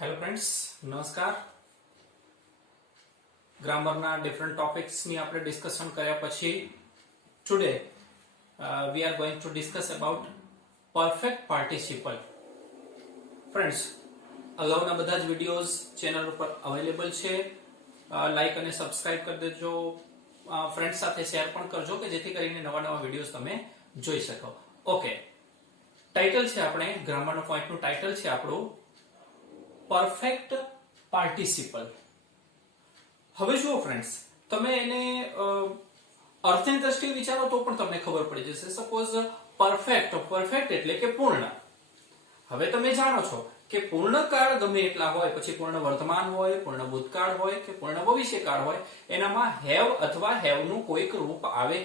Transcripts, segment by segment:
Hello friends, નમસ્કાર. ગ્રામરના different ટોપિક્સની આપણે discussion કર્યા પછી today we are going to discuss about perfect participle. Friends, અગાઉના બધા જ વિડિયોઝ ચેનલ ઉપર અવેલેબલ છે. લાઈક અને સબસ્ક્રાઇબ કરી દેજો, ફ્રેન્ડ્સ સાથે શેર પણ કરજો કે જેથી કરીને નવા નવા વિડિયોઝ તમે જોઈ શકો. ઓકે, ટાઇટલ છે આપણે ગ્રામરનો પોઈન્ટનું ટાઇટલ છે આપણું પરફેક્ટ પાર્ટિસિપલ. હવે જુઓ ફ્રેન્ડ્સ, તમે એને અર્થની દ્રષ્ટિએ વિચારો તો પણ તમને ખબર પડી જશે. સપોઝ પરફેક્ટ એટલે કે પૂર્ણ. હવે તમે જાણો છો કે પૂર્ણકાળ ગમે એટલા હોય, પછી પૂર્ણ વર્તમાન હોય, પૂર્ણ ભૂતકાળ હોય કે પૂર્ણ ભવિષ્યકાળ હોય, એનામાં હેવ અથવા હેવનું કોઈક રૂપ આવે.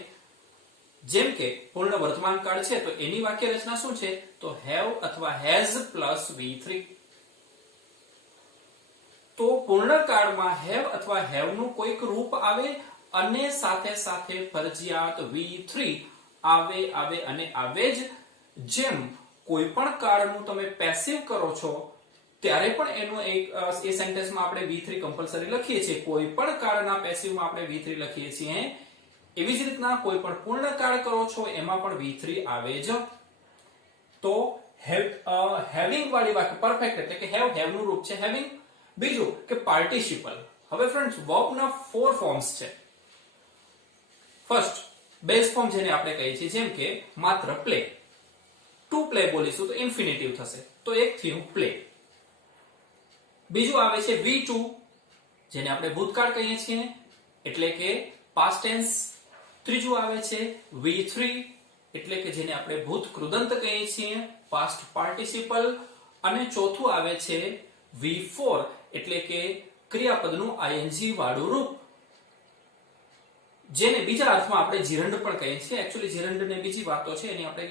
જેમ કે પૂર્ણ વર્તમાન કાળ છે તો એની વાક્ય રચના શું છે? તો હેવ અથવા હેઝ પ્લસ V3. તો પૂર્ણકાળમાં હેવ અથવા હેવનું કોઈક રૂપ આવે અને સાથે સાથે ફરજિયાત V3 આવે અને આવે જ. જેમ કોઈ પણ કાળનું તમે પેસિવ કરો છો ત્યારે પણ એનું એ સેન્ટેન્સમાં આપણે V3 કમ્પલસરી લખીએ છીએ. કોઈ પણ કાળના પેસિવમાં આપણે V3 લખીએ છીએ. એવી જ રીતના કોઈ પણ પૂર્ણકાળ કરો છો એમાં પણ V3 આવે જ. તો હેવિંગ વાળી વાક્ય પરફેક્ટ એટલે કે હેવનું રૂપ છે હેવિંગ. બીજું કે પાર્ટિસિપલ. હવે ફ્રેન્ડ્સ, વર્બના 4 ફોર્મ્સ છે. ફર્સ્ટ બેઝ ફોર્મ જેને આપણે કહીએ છીએ, જેમ કે માત્ર પ્લે. ટુ પ્લે બોલીશું તો ઇન્ફિનિટિવ થશે, તો એક થયું પ્લે. બીજું આવે છે V2 જેને આપણે ભૂતકાળ કહીએ છીએ એટલે કે પાસ્ટ ટેન્સ. ત્રીજું આવે છે V3 એટલે કે જેને આપણે ભૂત કૃદંત કહીએ છીએ, પાસ્ટ પાર્ટિસિપલ. અને ચોથું આવે છે V4 એટલે કે ક્રિયાપદનું ing વાળું રૂપ, જેને બીજા અર્થમાં આપણે જીરંડ પણ કહીએ છીએ. એક્ચ્યુઅલી જીરંડને બીજી વાતો છે, એની આપણે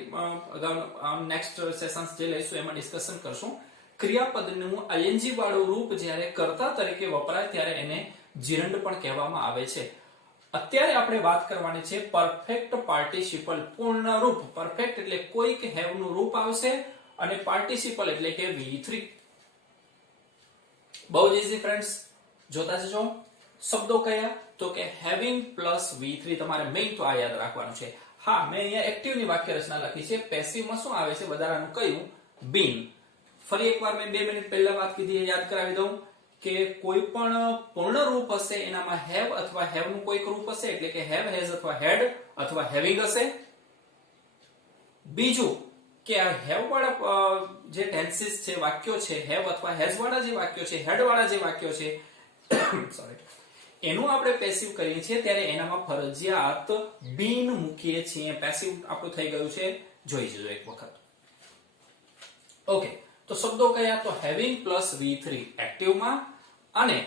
અગાઉ નેક્સ્ટ સેશન્સ જે લઈશું એમાં ડિસ્કશન કરશું. ક્રિયાપદનું ing વાળું રૂપ જ્યારે કર્તા તરીકે વપરાય ત્યારે એને જીરંડ પણ કહેવામાં આવે છે. અત્યારે આપણે વાત કરવાની છે પરફેક્ટ પાર્ટિસિપલ, પૂર્ણ રૂપ. પરફેક્ટ એટલે કોઈક હેવનું રૂપ આવશે અને પાર્ટિસિપલ એટલે કે V3. બહુ જ ઈઝી ફ્રેન્ડ્સ, જોતા જજો. શબ્દો કયા? તો કે હેવિંગ પ્લસ V3. તમારે મેઇન તો આ યાદ રાખવાનું છે. હા, મેં અહીંયા એક્ટિવની વાક્ય રચના લખી છે. પેસિવમાં શું આવે છે? વધારાનું કયું? બીન. ફરી એકવાર મેં 2 મિનિટ પહેલા વાત કીધી એ યાદ કરાવી દઉં કે કોઈ પણ પૂર્ણ રૂપ હશે એનામાં હેવ અથવા હેવનું કોઈક રૂપ હશે એટલે કે હેવ, હેઝ અથવા હેડ અથવા હેવિંગ હશે. બીજું કે આ હેવ વાળા જે ટેન્સીસ છે, વાક્યો છે, હેવ અથવા હેઝ વાળા જે વાક્યો છે, હેડ વાળા જે વાક્યો છે સોરી, એનું આપણે પેસિવ કરીએ છીએ ત્યારે એનામાં ફરજિયાત બીન મૂકીએ છીએ. પેસિવ આપણું થઈ ગયું છે, જોઈ જજો એક વખત. ઓકે, તો શબ્દો કયા? તો હેવિંગ પ્લસ V3 એક્ટિવમાં અને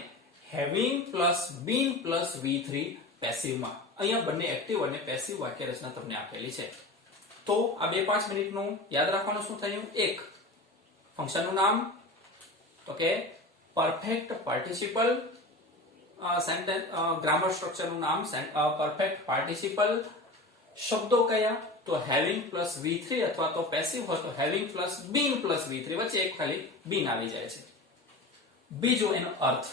હેવિંગ પ્લસ બીન પ્લસ V3 પેસિવમાં. અહીંયા બંને એક્ટિવ અને પેસિવ વાક્ય રચના તમને આપેલી છે. તો આ 2-5 મિનિટનું યાદ રાખવાનું શું થયું? એક, ફંક્શનનું નામ તો કે પરફેક્ટ પાર્ટિસિપલ. સેન્ટેન્સ ગ્રામર સ્ટ્રક્ચરનું નામ પરફેક્ટ પાર્ટિસિપલ. શબ્દો કયા? તો હેવિંગ પ્લસ V3 અથવા તો પેસિવ હોય તો હેવિંગ પ્લસ બીન પ્લસ V3. વચ્ચે એક ખાલી બીન આવી જાય છે. બીજું એનો અર્થ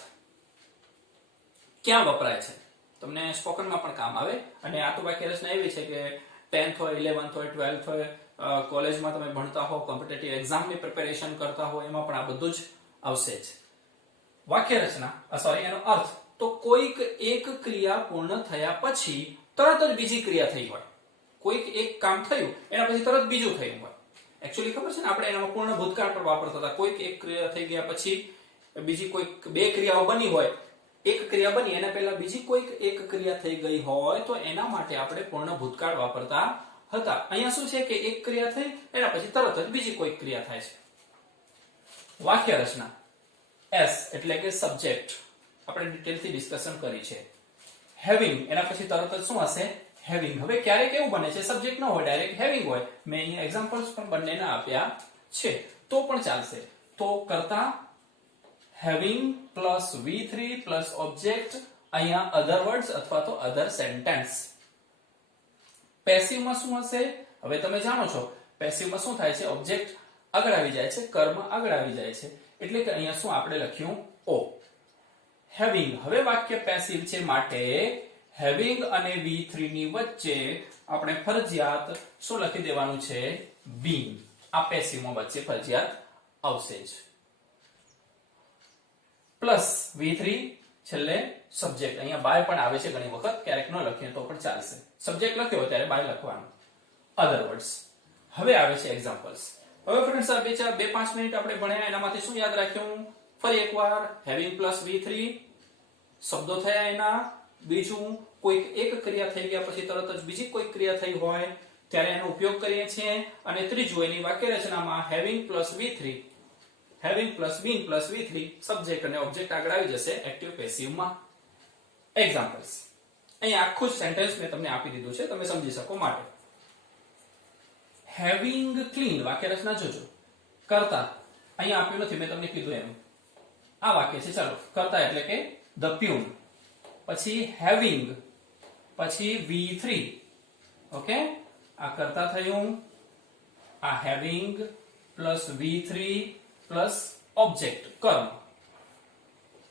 ક્યાં વપરાય છે તમને સ્પોકનમાં પણ કામ આવે. અને આ તો વાક્ય રચના એવી છે કે 10th હોય, 11th હોય, 12th હોય, કોલેજમાં તમે ભણતા હો, કોમ્પિટિટિવ એક્ઝામની પ્રિપેરેશન કરતા હો, એમાં પણ આ બધું જ આવશે જ. વાક્ય રચના સોરી એનો અર્થ તો કોઈક એક ક્રિયા પૂર્ણ થયા પછી તરત જ બીજી ક્રિયા થઈ હોય. કોઈક એક કામ થયું એના પછી તરત બીજું થયું હોય. એક્ચ્યુઅલી ખબર છે ને, આપણે એનામાં પૂર્ણ ભૂતકાળ પર વાપરતા હતા. કોઈક એક ક્રિયા થઈ ગયા પછી બીજી કોઈક 2 ક્રિયાઓ બની હોય, એક ક્રિયા બની એના પહેલા બીજી કોઈક એક ક્રિયા થઈ ગઈ હોય તો એના માટે આપણે પૂર્ણ ભૂતકાળ વાપરતા હતા. અહીંયા શું છે કે એક ક્રિયા થઈ એના પછી તરત જ બીજી કોઈક ક્રિયા થાય છે. વાક્ય રચના S એટલે કે સબ્જેક્ટ આપણે ડિટેલથી ડિસ્કશન કરી છે. હેવિંગ એના પછી તરત જ શું હશે? હેવિંગ. હવે ક્યારેક એવું બને છે સબ્જેક્ટ ન હોય, ડાયરેક્ટ હેવિંગ હોય. મેં અહીંયા એક્ઝામ્પલ્સ પણ બંનેના આપ્યા છે, તો પણ ચાલશે. તો કરતા having plus V3 plus object, અહીંયા અધર વર્ડ્સ અથવા તો અધર સેન્ટેન્સ. પેસિવમાં શું હશે? હવે તમે જાણો છો પેસિવમાં શું થાય છે? ઓબ્જેક્ટ આગળ આવી જાય છે, કર્મ આગળ આવી જાય છે. એટલે કે અહીંયા શું આપણે લખ્યું ઓ. હેવિંગ, હવે વાક્ય પેસિવ છે માટે હેવિંગ અને V3 ની વચ્ચે આપણે ફરજિયાત શું લખી દેવાનું છે? બીન. આ પેસિવમાં વચ્ચે ફરજિયાત આવશે જ. પ્લસ V3 છેલ્લે સબ્જેક્ટ. અહીંયા બાય પણ આવે છે ઘણી વખત, ક્યારેક ન લખીએ તો પણ ચાલશે. સબ્જેક્ટ લખ્યો ત્યારે બાય લખવાનું. અધર વર્ડ્સ. હવે આવે છે એક્ઝામ્પલ્સ. હવે ફ્રેન્ડ્સ આ 2-5 મિનિટ આપણે ભણ્યા એનામાંથી શું યાદ રાખ્યું? ફરી એકવાર હેવિંગ પ્લસ V3 શબ્દો થયા એના. બીજું કોઈક એક ક્રિયા થઈ ગયા પછી તરત જ બીજી કોઈક ક્રિયા થઈ હોય ત્યારે એનો ઉપયોગ કરીએ છીએ. અને ત્રીજું એની વાક્ય રચનામાં having plus V3, having plus બીન પ્લસ V3 સબ્જેક્ટ અને ઓબ્જેક્ટ આગળ આવી જશે એક્ટિવ પેસિવમાં. એક્ઝામ્પલ્સ. અહીં આખું સેન્ટેન્સ મેં તમને આપી દીધું છે તમે સમજી શકો માટે. હેવિંગ ક્લીન વાક્ય રચના જોજો. કરતા અહીંયા આપ્યું નથી, મેં તમને કીધું એમ. આ વાક્ય છે, ચાલો. કરતા એટલે કે ધ પ્યુન, પછી હેવિંગ, પછી V3. ઓકે, આ કરતા થયું, આ having plus V3 plus object કર્મ,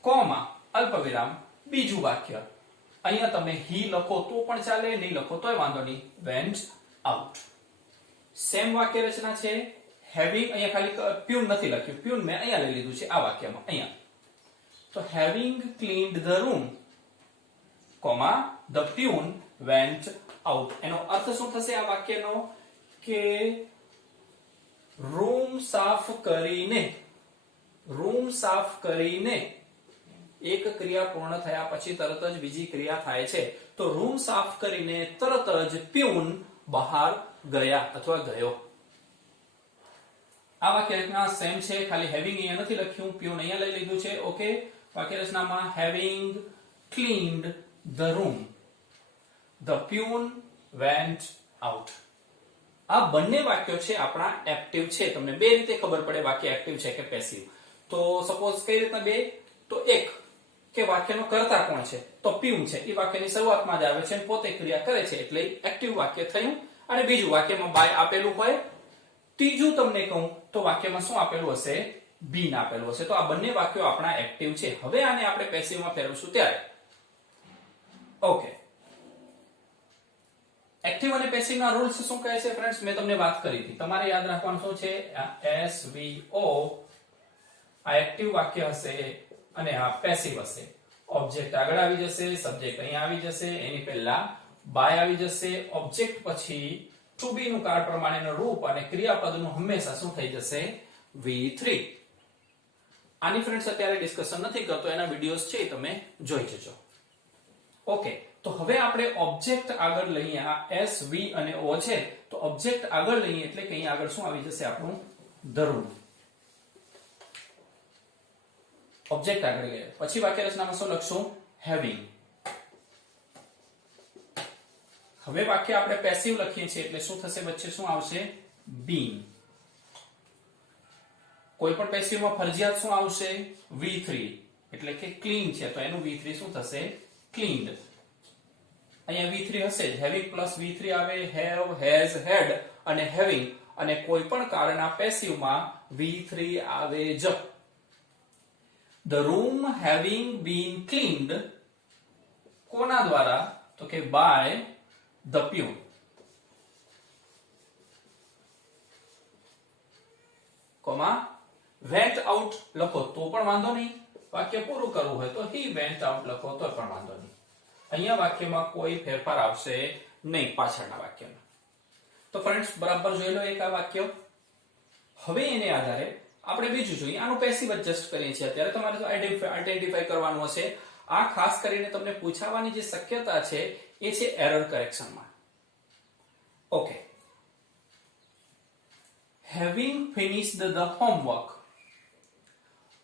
કોમા, અલ્પવિરામ, બીજું વાક્ય. અહીંયા તમે હી લખો તો પણ ચાલે, નહીં લખો તોય વાંધો નહીં. Vent out. સેમ વાક્ય રચના છે. હેવિંગ, અહીંયા ખાલી પ્યુન નથી લખ્યું, પ્યુન મેં અહીંયા લઈ લીધું છે આ વાક્યમાં. અહીંયા તો having cleaned the room, comma the peon vent out. એનો અર્થ શું થશે આ વાક્યનો? કે રૂમ સાફ કરીને એક ક્રિયા પૂર્ણ થયા પછી તરત જ બીજી ક્રિયા થાય છે. તો રૂમ સાફ કરીને તરત જ પ્યુન બહાર ગયા અથવા ગયો. આ વાક્ય રચના સેમ છે, ખાલી હેવિંગ અહીંયા નથી લખ્યું, પ્યુન અહીંયા લઈ લીધું છે. ઓકે, વાક્ય રચનામાં having cleaned the room, the peon vent out. આ બંને વાક્યો છે આપણા એક્ટિવ છે. તમને બે રીતે ખબર પડે વાક્ય એક્ટિવ છે કે પેસિવ. તો સપોઝ કઈ રીતના બે? તો એક કે વાક્યનો કર્તા કોણ છે? તો પ્યુન છે. એ વાક્યની શરૂઆતમાં જ આવે છે અને પોતે ક્રિયા કરે છે એટલે એક્ટિવ વાક્ય થયું. અને બીજું વાક્યમાં બાય આપેલું હોય. ત્રીજું તમને કહું તો વાક્યમાં શું આપેલું હશે? બીન આપેલું હશે. તો આ બંને વાક્યો આપણા એક્ટિવ છે. હવે આને આપણે પેસિવમાં ફેરવશું ત્યારે. ઓકે, એક્ટિવ અને પેસિવના રૂલ્સ શું કહે છે ફ્રેન્ડ્સ? મેં તમને વાત કરી હતી. તમારે યાદ રાખવાનું શું છે? SVO આ એક્ટિવ વાક્ય હશે અને આ પેસિવ હશે. ઓબ્જેક્ટ આગળ આવી જશે, સબ્જેક્ટ અહીંયા આવી જશે, એની પહેલા બાય આવી જશે, ઓબ્જેક્ટ પછી ટુ બી નું કાળ પ્રમાણેનું રૂપ અને ક્રિયાપદનું હંમેશા શું થઈ જશે? V3. આની ફ્રેન્ડ્સ અત્યારે ડિસ્કશન નથી કરતો, એના વિડિયોઝ છે તમે જોઈ જજો. ઓકે, તો હવે આપણે ઓબ્જેક્ટ આગળ લઈએ. આ S, V અને O છે, તો ઓબ્જેક્ટ આગળ લઈએ એટલે કે અહીં આગળ શું આવી જશે? આપણું ધ રૂમ. ઓબ્જેક્ટ આગળ ગયા પછી વાક્ય રચનામાં શું લખશું? હેવિંગ. હવે વાક્ય આપણે પેસિવ લખીએ છીએ એટલે શું થશે? વચ્ચે શું આવશે? બીન. કોઈ પણ પેસિવમાં ફરજિયાત શું આવશે? V3 એટલે કે ક્લીન છે તો એનું V3 શું થશે? ક્લીન્ડ. અહીંયા V3 હશે જ. હેવિંગ પ્લસ V3 આવે. હેવ, હેઝ, હેડ અને હેવિંગ અને કોઈ પણ કાળના પેસિવમાં V3 આવે જ. The room having been cleaned કોના દ્વારા? તો કે by the peon. Comma went out લખો તો પણ વાંધો નહીં. વાક્ય પૂરું કરવું હોય તો he went out લખો તો પણ વાંધો નહીં. અહીંયા વાક્યમાં કોઈ ફેરફાર આવશે નહીં પાછળના વાક્યમાં. તો ફ્રેન્ડ્સ બરાબર જોઈ લો એક આ વાક્ય. હવે એને આધારે આપણે બીજું જોઈએ. આનું પેસિવ એડજસ્ટ કરીએ છીએ અત્યારે. તમારે તો આઈડેન્ટિફાઈ કરવાનું હશે. આ ખાસ કરીને તમને પૂછાવાની જે શક્યતા છે એ છે એરર કરેક્શનમાં. Okay, having finished the homework.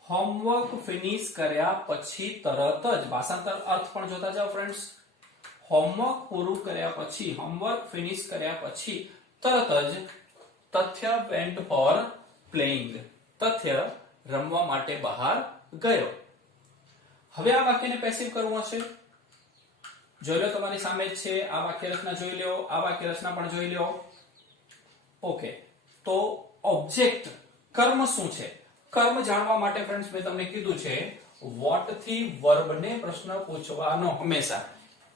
Homework finish કર્યા પછી તરત જ, ભાષાંતર અર્થ પણ જોતા જાઓ ફ્રેન્ડ્સ. હોમવર્ક પૂરું કર્યા પછી, હોમવર્ક ફિનિશ કર્યા પછી તરત જ તથ્ય વેન્ટ ફોર પ્લેઇંગ. તથ્ય રમવા માટે બહાર ગયો. હવે આ વાક્યને પેસિવ કરવું હશે. જોઈ લો તમારી સામે જ છે. આ વાક્ય રચના જોઈ લો, આ વાક્ય રચના પણ જોઈ લો. ઓકે, તો ઓબ્જેક્ટ કર્મ શું છે? કર્મ જાણવા માટે ફ્રેન્ડ્સ મેં તમને કીધું છે વોટ થી વર્બને પ્રશ્ન પૂછવાનો હંમેશા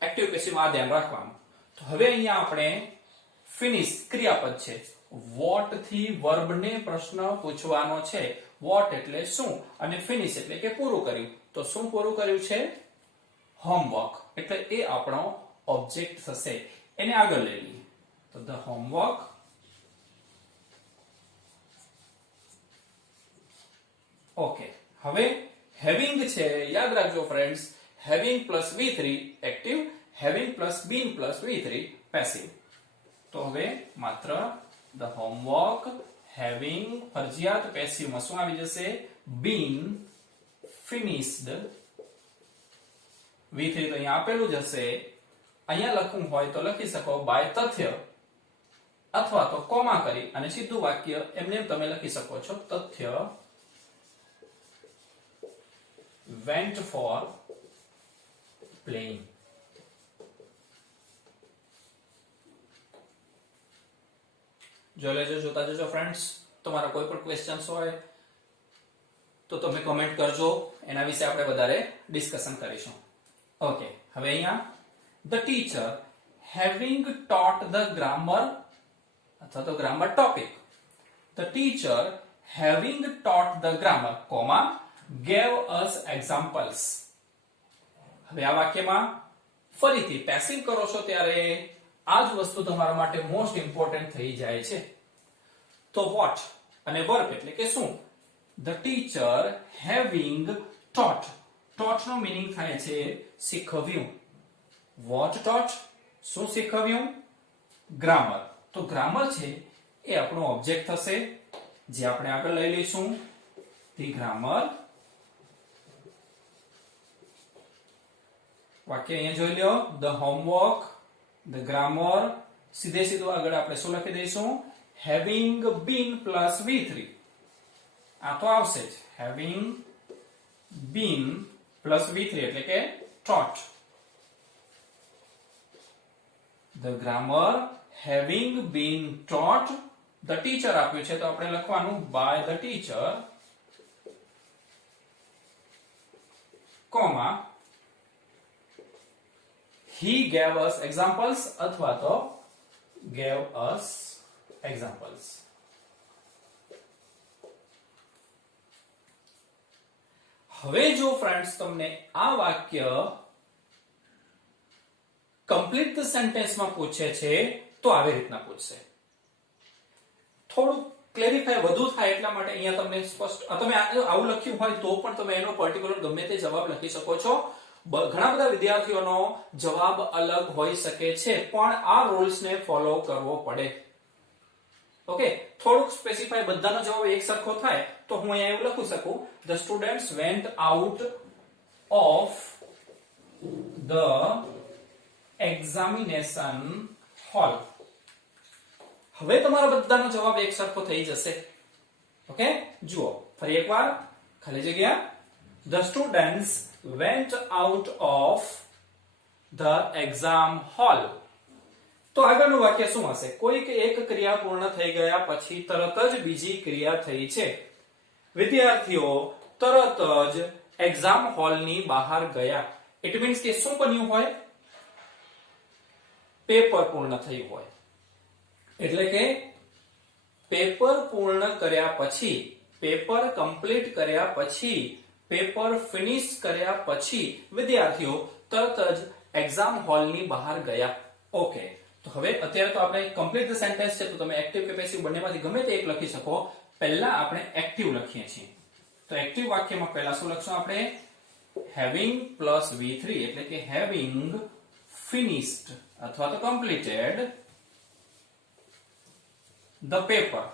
એક્ટિવ પેસિવ આ ધ્યાન રાખવાનું. તો હવે અહીંયા આપણે ફિનિશ ક્રિયાપદ છે. વોટ થી વર્બને પ્રશ્ન પૂછવાનો છે. વોટ એટલે શું અને ફિનિશ એટલે કે પૂરું કર્યું. તો શું પૂરું કર્યું છે? હોમવર્ક. એટલે એ આપણો ઓબ્જેક્ટ થશે. એને આગળ લઈ લઈએ તો ધ હોમવર્ક ઓકે. હવે હેવિંગ છે, યાદ રાખજો friends, having plus V3 active, having plus બીન પ્લસ V3 પેસિવ. તો હવે માત્ર ધ હોમવર્ક હેવિંગ ફરજિયાત પેસિવમાં શું આવી જશે? બીન ફિનિશ્ડ. V3 તો અહીંયા આપેલું જ હશે. અહીંયા લખવું હોય તો લખી શકો બાય તથ્ય અથવા તો કોમા કરી અને સીધું વાક્ય એમને તમે લખી શકો છો. તથ્ય went for playing. જોઈ લેજો, જોતા જજો ફ્રેન્ડ્સ. તમારા કોઈ પણ ક્વેશ્ચન્સ હોય તો તમે કમેન્ટ કરજો, એના વિશે આપણે વધારે ડિસ્કશન કરીશું. ઓકે, હવે અહીંયા the teacher having taught the grammar અથવા તો grammar topic, the teacher having taught the grammar, comma gave us examples. હવે આ વાક્યમાં ફરીથી પેસિવ કરો છો ત્યારે આ જ વસ્તુ તમારા માટે મોસ્ટ ઇમ્પોર્ટન્ટ થઈ જાય છે. તો વોટ અને વર્બ એટલે કે શું? the teacher having taught, taught no meaning થાય છે શીખવ્યું. what taught શું શીખવ્યું? ગ્રામર. તો ગ્રામર છે એ આપણો ઓબ્જેક્ટ થશે જે આપણે આગળ લઈ લઈશું. the grammar. વાક્ય અહીંયા જોઈ લો, the homework, the grammar. સીધે સીધું આગળ આપણે શું લખી દઈશું? having been plus V3. આ તો આવશે જ. having been plus V3 એટલે કે taught. the grammar having been taught, the teacher આપ્યું છે તો આપણે લખવાનું by the teacher, comma he gave us examples અથવા તો gave us examples. હવે જો ફ્રેન્ડ્સ તમને આ વાક્ય કમ્પ્લીટ ધ સેન્ટેન્સમાં પૂછે છે તો આવી રીતના પૂછશે. થોડું ક્લેરિફાય વધુ થાય એટલા માટે અહીંયા તમને સ્પષ્ટ, તમે આવું લખ્યું હોય તો પણ તમે એનો પર્ટિક્યુલર ગમે તે જવાબ લખી શકો છો. ઘણા બધા વિદ્યાર્થીઓનો જવાબ અલગ હોઈ શકે છે પણ આ રૂલ્સને ફોલો કરવો પડે. ઓકે, થોડુંક સ્પેસિફાય બધાનો જવાબ એક સરખો થાય તો હું અહીંયા એવું લખી શકું the students went out of the examination hall. હવે તમારા બધાનો જવાબ એક સરખો થઈ જશે. ઓકે, જુઓ ફરી એકવાર ખાલી જગ્યા the students went out of the exam hall. તો આગળનું વાક્ય શું હશે? કોઈક એક ક્રિયા પૂર્ણ થઈ ગયા પછી તરત જ બીજી ક્રિયા થઈ છે. વિદ્યાર્થીઓ તરત જ એક્ઝામ હોલની બહાર ગયા. ઇટ મીન્સ કે શું બન્યું હોય? પેપર પૂર્ણ થયું હોય. એટલે કે પેપર પૂર્ણ કર્યા પછી, પેપર કમ્પ્લીટ કર્યા પછી, પેપર ફિનિશ કર્યા પછી વિદ્યાર્થીઓ તરત જ એક્ઝામ હોલની બહાર ગયા. ઓકે, તો હવે અત્યારે તો આપણે કમ્પ્લીટ ધ સેન્ટેન્સ છે તો તમે એક્ટિવ કે પેસિવ બંનેમાંથી ગમે તે એક લખી શકો. પહેલા આપણે એક્ટિવ લખીએ છીએ તો એક્ટિવ વાક્યમાં પહેલા શું લખશું આપણે? having plus V3 એટલે કે having finished અથવા તો completed the paper.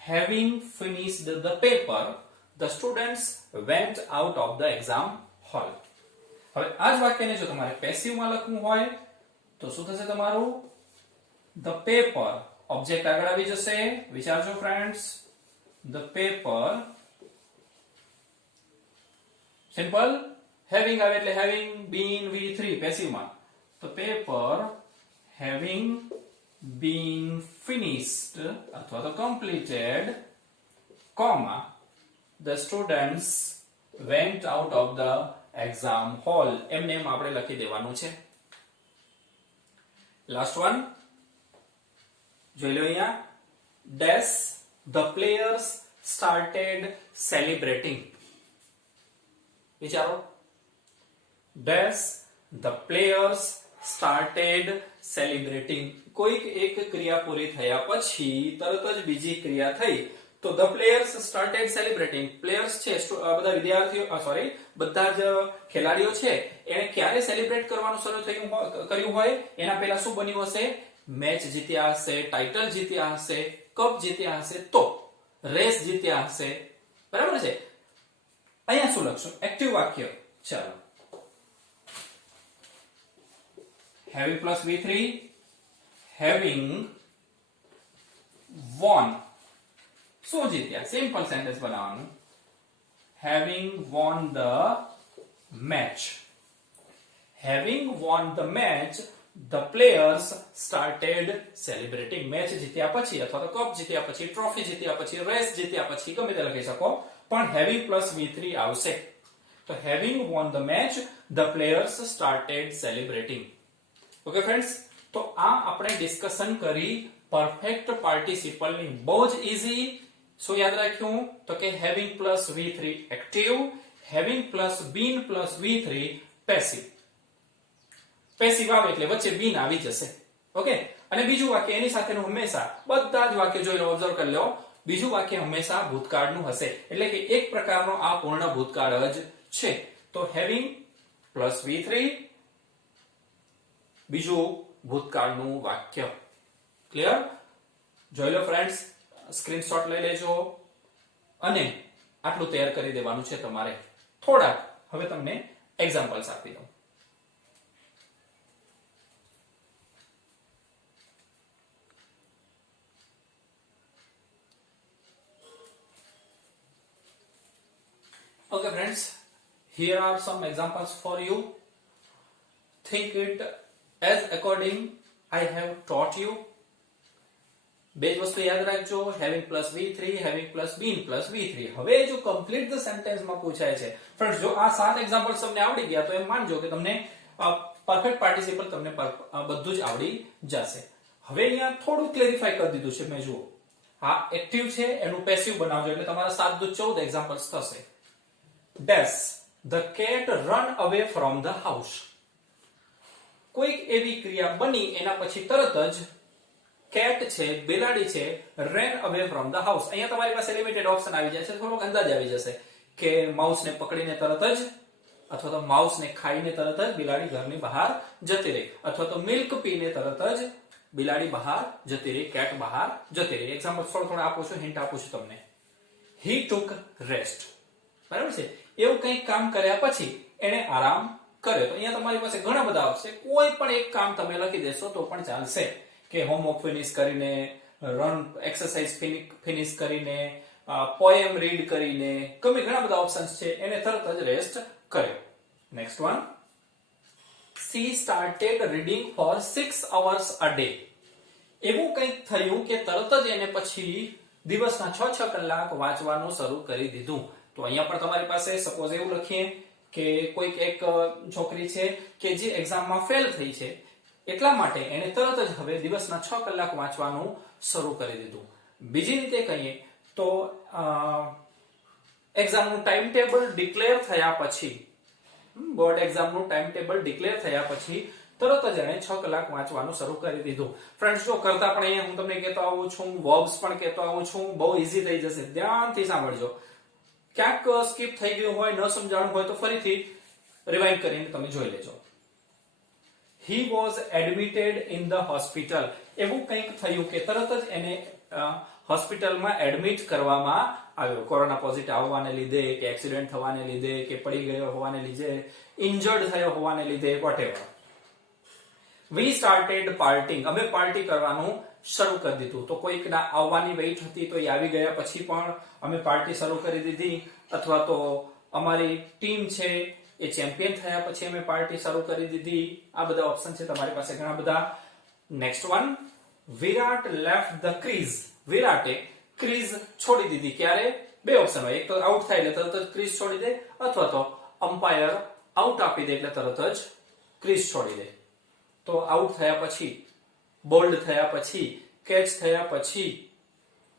Having finished the paper, the students went out of the exam hall. હવે આ જ વાક્યને જો તમારે પેસિવમાં લખવું હોય તો શું થશે તમારું? the paper, ઓબ્જેક્ટ આગળ આવી જશે. વિચારજો friends, the paper, simple. having આવે એટલે having been V3 પેસિવમાં. તો paper having been finished અથવા તો completed comma the students went out of the exam hall. એમને એમ આપણે લખી દેવાનું છે. લાસ્ટ વન જોઈ લો અહીંયા. dash the players started celebrating. વિચારો. dash the players started celebrating. કોઈક એક ક્રિયા પૂરી થયા પછી તરત જ બીજી ક્રિયા થઈ તો the players started celebrating. Players છે બધા વિદ્યાર્થીઓ બધા જ ખેલાડીઓ છે એને ક્યારે સેલિબ્રેટ કરવાનું શરૂ કર્યું હોય એના પહેલા શું બન્યું હશે? મેચ જીત્યા હશે, ટાઇટલ જીત્યા હશે, કપ જીત્યા હશે, તો રેસ જીત્યા હશે. બરાબર છે. અહીંયા શું લખશું? એક્ટિવ વાક્ય. ચાલો, having plus v3, having won. શું જીત્યા? સિમ્પલ સેન્ટેન્સ બનાવવાનું. having won the match. having won the match, the players started celebrating. Match જીત્યા પછી અથવા તો કપ જીત્યા પછી, ટ્રોફી જીત્યા પછી, રેસ જીત્યા પછી ગમે તે લખી શકો, પણ having plus v3 આવશે. તો having won the match, the players started celebrating. Okay friends, તો આ આપણે ડિસ્કશન કરી પરફેક્ટ પાર્ટિસિપલ ની. બહુ જ ઈઝી. શું યાદ રાખ્યું? તો કે having plus v3 active, having plus been plus v3 passive. Passive આવે એટલે વચ્ચે બીન આવી જશે. ઓકે, અને બીજું વાક્ય એની સાથેનું હંમેશા બધા જ વાક્ય જોઈ લો, ઓબ્ઝર્વ કરી લો. બીજું વાક્ય હંમેશા ભૂતકાળનું હશે, એટલે કે એક પ્રકારનો આ પૂર્ણ ભૂતકાળ જ છે. તો having plus v3 બીજું ભૂતકાળનું વાક્ય. ક્લિયર? જોઈ લો ફ્રેન્ડ્સ, સ્ક્રીનશોટ લઈ લેજો અને આટલું તૈયાર કરી દેવાનું છે તમારે. થોડાક હવે તમને એક્ઝામ્પલ્સ આપી દઉં. Okay friends, here are some examples for you. Think it as according I have taught you. બે જ વસ્તુ યાદ રાખજો, having plus v3, having plus been plus v3. હવે જો complete the sentence માં પૂછાય છે ફ્રેન્ડ્સ, જો આ 7 એક્ઝામ્પલ્સ તમને આવડી ગયા તો એમ માનજો કે તમને પરફેક્ટ પાર્ટિસિપલ તમને બધું જ આવડી જશે. હવે અહીંયા થોડું ક્લેરિફાઈ કરી દીધું છે મેં. જુઓ, આ એક્ટિવ છે એનું પેસિવ બનાવજો એટલે તમારા 7 દુ 14 એક્ઝામ્પલ્સ થશે. dash the cat run away from the house. કોઈક એવી ક્રિયા બની એના પછી તરત જ કેટ છે, બિલાડી છે, ran away from the house. અહીંયા તમારી પાસે લિમિટેડ ઓપ્શન આવી જશે, થોડોક અંદાજ આવી જશે કે માઉસ ને પકડીને તરત જ અથવા તો માઉસ ને ખાઈને તરત જ બિલાડી ઘરની બહાર જતી રહી, અથવા તો મિલ્ક પીને તરત જ બિલાડી બહાર જતી રહી, કેટ બહાર જતી રહી. એક્ઝામ્પલ થોડું આપું છું, હિન્ટ આપું છું તમને. he took rest. બરાબર છે? એવું કંઈક કામ કર્યા પછી એને આરામ કર્યો. તો અહીંયા તમારી પાસે ઘણા બધા આવશે, કોઈ પણ એક કામ તમે લખી દેશો તો પણ ચાલશે. કે હોમવર્ક ફિનિશ કરીને, રન એક્સરસાઇઝ ફિનિશ કરીને, પોએમ રીડ કરીને, ગમે ઘણા બધા ઓપ્શન્સ છે. એને તરત જ રેસ્ટ કર્યો. Next one, she started reading for 6 hours a day. એવું કંઈક થયું કે તરત જ એને પછી દિવસના 6 કલાક વાંચવાનું શરૂ કરી દીધું. તો અહીંયા પણ તમારી પાસે સપોઝ એવું લખીએ કે કોઈક એક છોકરી છે કે જે એક્ઝામમાં ફેલ થઈ છે, એટલા માટે એને તરત જ હવે દિવસના 6 કલાક વાંચવાનું શરૂ કરી દીધું. બીજી રીતે કહીએ તો એક્ઝામનું ટાઈમ ટેબલ ડિક્લેર થયા પછી, બોર્ડ એક્ઝામનું ટાઈમ ટેબલ ડિક્લેર થયા પછી તરત જ એને 6 કલાક વાંચવાનું શરૂ કરી દીધું. ફ્રેન્ડ્સ, જો કરતા પણ અહીંયા હું તમને કહેતો આવું છું, વર્બ્સ પણ કહેતો આવું છું, બહુ ઈઝી થઈ જશે. ધ્યાનથી સાંભળજો. ક્યાંક સ્કીપ થઈ ગયું હોય, ન સમજાણું હોય તો ફરીથી રિવાઇન્ડ કરીને તમે જોઈ લેજો. he was admitted in the hospital. એવું કંઈક થયું કે તરત જ એને હોસ્પિટલમાં એડમિટ કરવામાં આવ્યો. કોરોના પોઝિટિવ આવવાને લીધે, કે એક્સિડન્ટ થવાને લીધે, કે પડી ગયો હોવાને લીધે, ઇન્જર્ડ થયો હોવાને લીધે, વોટેવર. we started partying. અમે પાર્ટી કરવાનું શરૂ કરી દીધું. તો કોઈકના આવવાની વેઇટ હતી તો એ આવી ગયા પછી પણ અમે પાર્ટી શરૂ કરી દીધી, અથવા તો અમારી ટીમ છે એ ચેમ્પિયન થયા પછી અમે પાર્ટી શરૂ કરી દીધી. આ બધા ઓપ્શન છે તમારી પાસે ઘણા બધા. Next one, Virat left the crease. વિરાટે ક્રીઝ છોડી દીધી. ક્યારે? બે ઓપ્શન હોય, એક તો આઉટ થાય એટલે તરત જ ક્રીઝ છોડી દે, અથવા તો અમ્પાયર આઉટ આપી દે એટલે તરત જ ક્રીઝ છોડી દે. તો આઉટ થયા પછી, બોલ્ડ થયા પછી, કેચ થયા પછી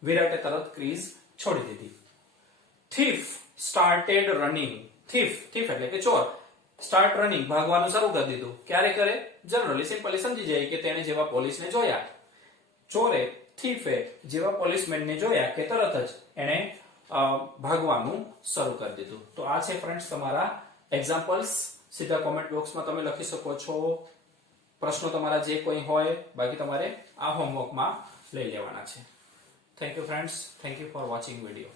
વિરાટે તરત ક્રીઝ છોડી દીધી. Thief started running. થીફ એટલે કે ચોર સ્ટાર્ટ રનિંગ, ભાગવાનું શરૂ કરી દીધું. ક્યારે કરે? જનરલી સિમ્પલી સમજી જાય કે તેણે જેવા પોલીસને જોયા, ચોરે થીફે જેવા પોલીસમેનને જોયા કે તરત જ એણે ભાગવાનું શરૂ કરી દીધું. તો આ છે ફ્રેન્ડ્સ તમારા એક્ઝામ્પલ્સ. સીધા કોમેન્ટ બોક્સમાં તમે લખી શકો છો પ્રશ્નો તમારા જે કોઈ હોય, બાકી તમારે આ હોમવર્કમાં લઈ લેવાના છે. Thank you friends, thank you for watching video.